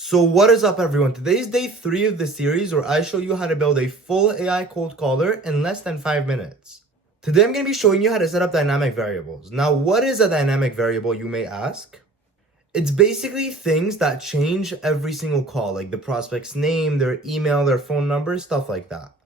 So what is up everyone? Today is day 3 of the series where I show you how to build a full AI cold caller in less than 5 minutes. Today I'm going to be showing you how to set up dynamic variables. Now what is a dynamic variable, you may ask? It's basically things that change every single call, like the prospect's name, their email, their phone number, stuff like that.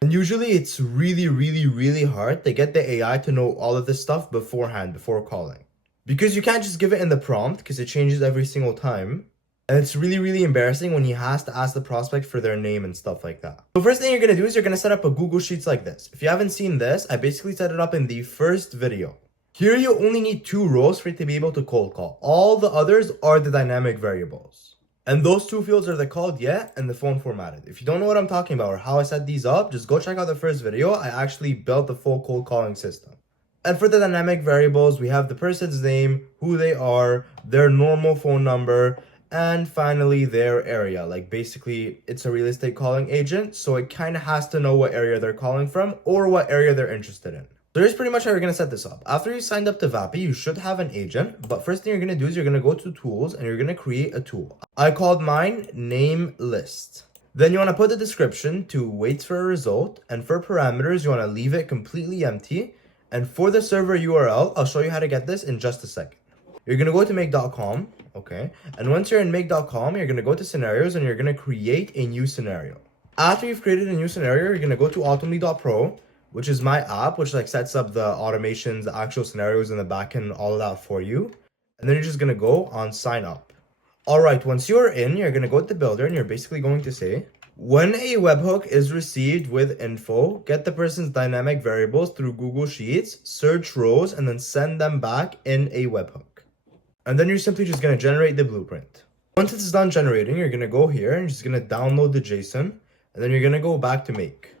And usually it's really hard to get the AI to know all of this stuff beforehand, before calling. Because you can't just give it in the prompt because it changes every single time. And it's really embarrassing when he has to ask the prospect for their name and stuff like that. So first thing you're going to do is you're going to set up a Google Sheets like this. If you haven't seen this, I basically set it up in the first video. Here you only need 2 rows for it to be able to cold call. All the others are the dynamic variables. And those 2 fields are the called yet and the phone formatted. If you don't know what I'm talking about or how I set these up, just go check out the first video. I actually built the full cold calling system. And for the dynamic variables, we have the person's name, who they are, their normal phone number, and finally their area. Like basically it's a real estate calling agent, so it kind of has to know what area they're calling from or what area they're interested in. So here's pretty much how you're going to set this up. After you signed up to Vapi, you should have an agent, but first thing you're going to do is you're going to go to tools and you're going to create a tool. I called mine name list. Then you want to put the description to wait for a result, and for parameters you want to leave it completely empty, and for the server URL, I'll show you how to get this in just a second. You're going to go to make.com, okay? And once you're in make.com, you're going to go to scenarios and you're going to create a new scenario. After you've created a new scenario, you're going to go to Automly.pro, which is my app, which like sets up the automations, the actual scenarios in the backend, all of that for you. And then you're just going to go on sign up. All right, once you're in, you're going to go to the builder and you're basically going to say, when a webhook is received with info, get the person's dynamic variables through Google Sheets, search rows, and then send them back in a webhook. And then you're simply just going to generate the blueprint. Once it's done generating, you're going to go here and you're just going to download the JSON. And then you're going to go back to make.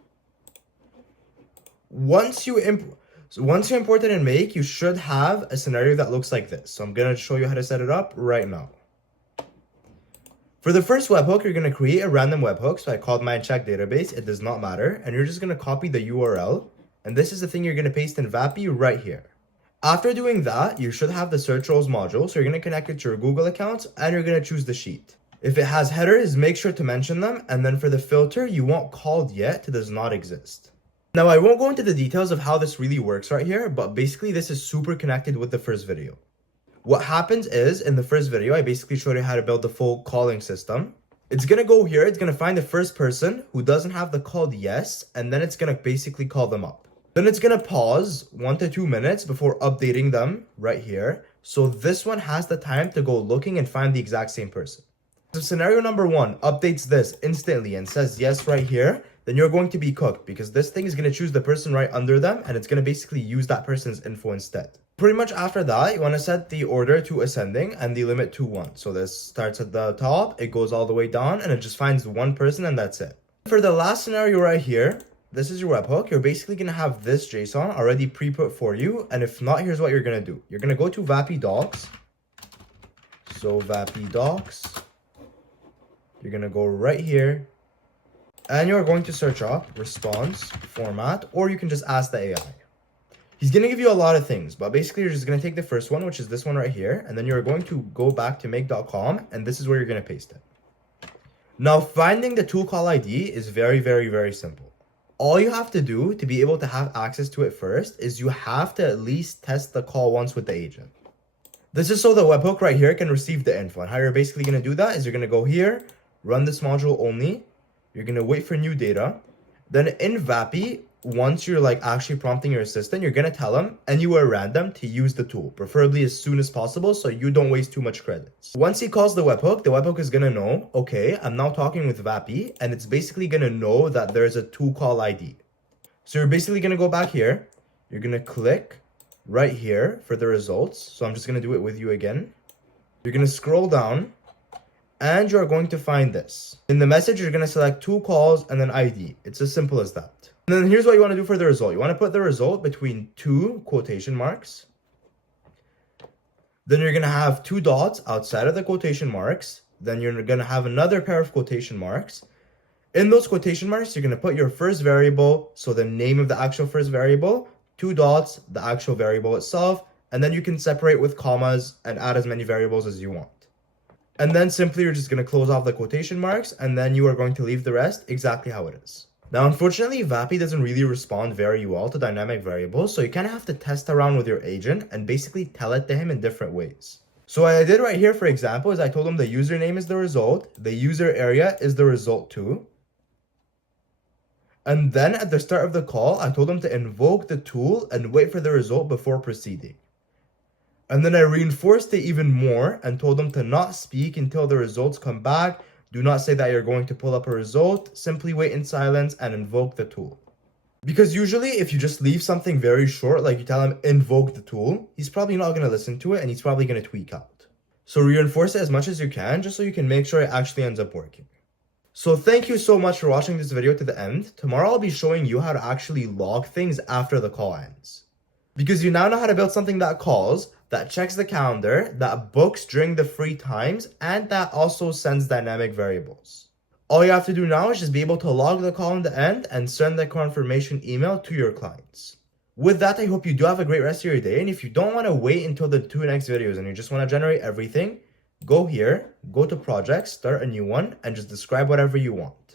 Once you import it in make, you should have a scenario that looks like this. So I'm going to show you how to set it up right now. For the first webhook, you're going to create a random webhook. So I called mine check database. It does not matter. And you're just going to copy the URL. And this is the thing you're going to paste in Vapi right here. After doing that, you should have the search rows module. So you're going to connect it to your Google account and you're going to choose the sheet. If it has headers, make sure to mention them. And then for the filter, you want called yet does not exist. Now, I won't go into the details of how this really works right here, but basically this is super connected with the first video. What happens is in the first video, I basically showed you how to build the full calling system. It's going to go here. It's going to find the first person who doesn't have the called yes, and then it's going to basically call them up. Then it's going to pause 1 to 2 minutes before updating them right here. So this one has the time to go looking and find the exact same person. So scenario number 1 updates this instantly and says yes right here. Then you're going to be cooked because this thing is going to choose the person right under them and it's going to basically use that person's info instead. Pretty much after that, you want to set the order to ascending and the limit to 1. So this starts at the top, it goes all the way down, and it just finds one person and that's it. For the last scenario right here, this is your webhook. You're basically going to have this JSON already pre-put for you. And if not, here's what you're going to do. You're going to go to Vapi Docs. So Vapi Docs. You're going to go right here. And you're going to search up response, format, or you can just ask the AI. He's going to give you a lot of things, but basically you're just going to take the first one, which is this one right here. And then you're going to go back to make.com. And this is where you're going to paste it. Now, finding the tool call ID is very simple. All you have to do to be able to have access to it first is you have to at least test the call once with the agent. This is so the webhook right here can receive the info. And how you're basically going to do that is you're going to go here, run this module only. You're going to wait for new data. Then in Vapi, once you're like actually prompting your assistant, you're going to tell them anywhere random to use the tool, preferably as soon as possible so you don't waste too much credits. Once he calls the webhook is going to know, okay, I'm now talking with Vapi, and it's basically going to know that there's a tool call ID. So you're basically going to go back here. You're going to click right here for the results. So I'm just going to do it with you again. You're going to scroll down. And you're going to find this. In the message, you're going to select tool calls and then ID. It's as simple as that. And then here's what you want to do for the result. You want to put the result between 2 quotation marks. Then you're going to have 2 dots outside of the quotation marks. Then you're going to have another pair of quotation marks. In those quotation marks, you're going to put your first variable, so the name of the actual first variable, 2 dots, the actual variable itself, and then you can separate with commas and add as many variables as you want. And then simply you're just going to close off the quotation marks, and then you are going to leave the rest exactly how it is. Now, unfortunately, Vappy doesn't really respond very well to dynamic variables, so you kind of have to test around with your agent and basically tell it to him in different ways. So what I did right here, for example, is I told him the username is the result, the user area is the result too. And then at the start of the call, I told him to invoke the tool and wait for the result before proceeding. And then I reinforced it even more and told them to not speak until the results come back. Do not say that you're going to pull up a result. Simply wait in silence and invoke the tool. Because usually if you just leave something very short, like you tell him invoke the tool, he's probably not going to listen to it and he's probably going to tweak out. So reinforce it as much as you can just so you can make sure it actually ends up working. So thank you so much for watching this video to the end. Tomorrow I'll be showing you how to actually log things after the call ends. Because you now know how to build something that calls, that checks the calendar, that books during the free times, and that also sends dynamic variables. All you have to do now is just be able to log the call in the end and send the confirmation email to your clients. With that, I hope you do have a great rest of your day. And if you don't want to wait until the 2 next videos and you just want to generate everything, go here, go to projects, start a new one, and just describe whatever you want.